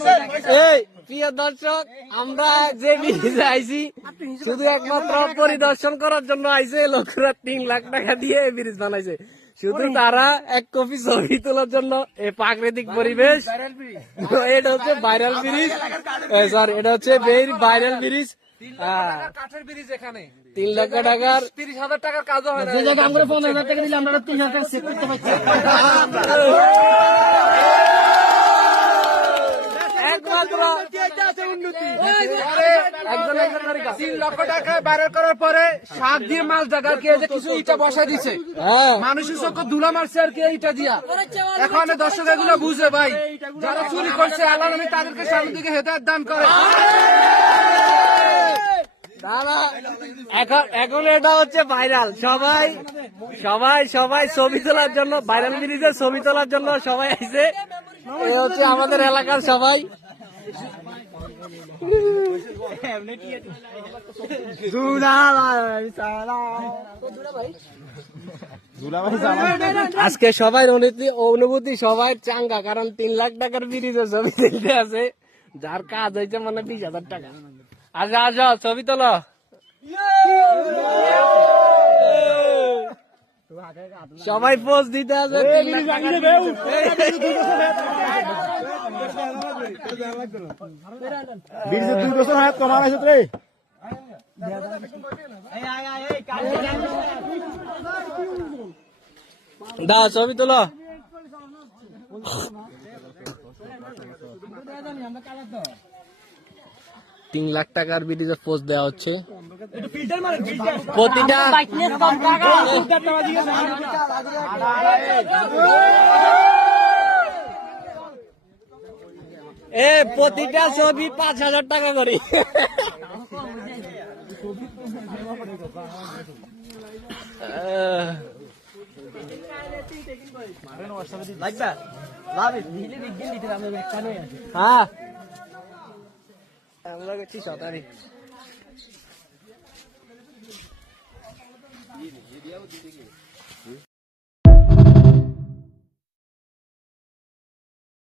এই প্রিয় দর্শক, আমরা যে ব্রিজে আইছি শুধু একমাত্র পরিদর্শন করার জন্য আইছে। লোকেরা 3 লাখ টাকা দিয়ে ব্রিজ বানাইছে শুধু তারা এক কপি ছবি তোলার জন্য। এই প্রাকৃতিক পরিবেশ, এটা হচ্ছে ভাইরাল ব্রিজ, স্যার এটা হচ্ছে ভাইরাল ব্রিজ। 3 লাখ টাকার 30,000 টাকার কাজও হয় না। যে জায়গায় আমরা 15,000 টাকা দিলে আমরা 3,000 টাকা সেভ করতে পারছি। একমাত্র 3 লক্ষ টাকা বাইর করার পরে শাক দিয়ে মাল জায়গা কে যে কিছু ইটা বসাই দিছে, মানুষের চোখে ধুলা মারছে আর কে ইটা দিয়া। এখন দর্শক এগুলো বুঝে ভাই, যারা চুরি করছে আল্লাহ নবী তাদেরকে সামনে দিকে হেদায়েত দান করে। এখন এটা হচ্ছে ভাইরাল, সবাই সবাই সবাই ছবি তোলার জন্য, ভাইরাল ব্রিজের ছবি তোলার জন্য সবাই আইছে। এই হচ্ছে আমাদের এলাকার সবাই। আজকে সবাই অনুভূতি সবাই চাঙ্গা, কারণ 3 লাখ টাকার ব্রিজের ছবি তুলতে আছে, যার কাজ হয়েছে মানে 20,000 টাকা। আচ্ছা আসো ছবি তোলো। সবাই পোজ দিতে আছে। দাও ছবি তোলো। 3 লাখ টাকার ব্রিজের পোজ দেওয়া হচ্ছে প্রতিটা। প্রতিটা ছবি 5,000 টাকা করে। হ্যাঁ আমরা গেছি 7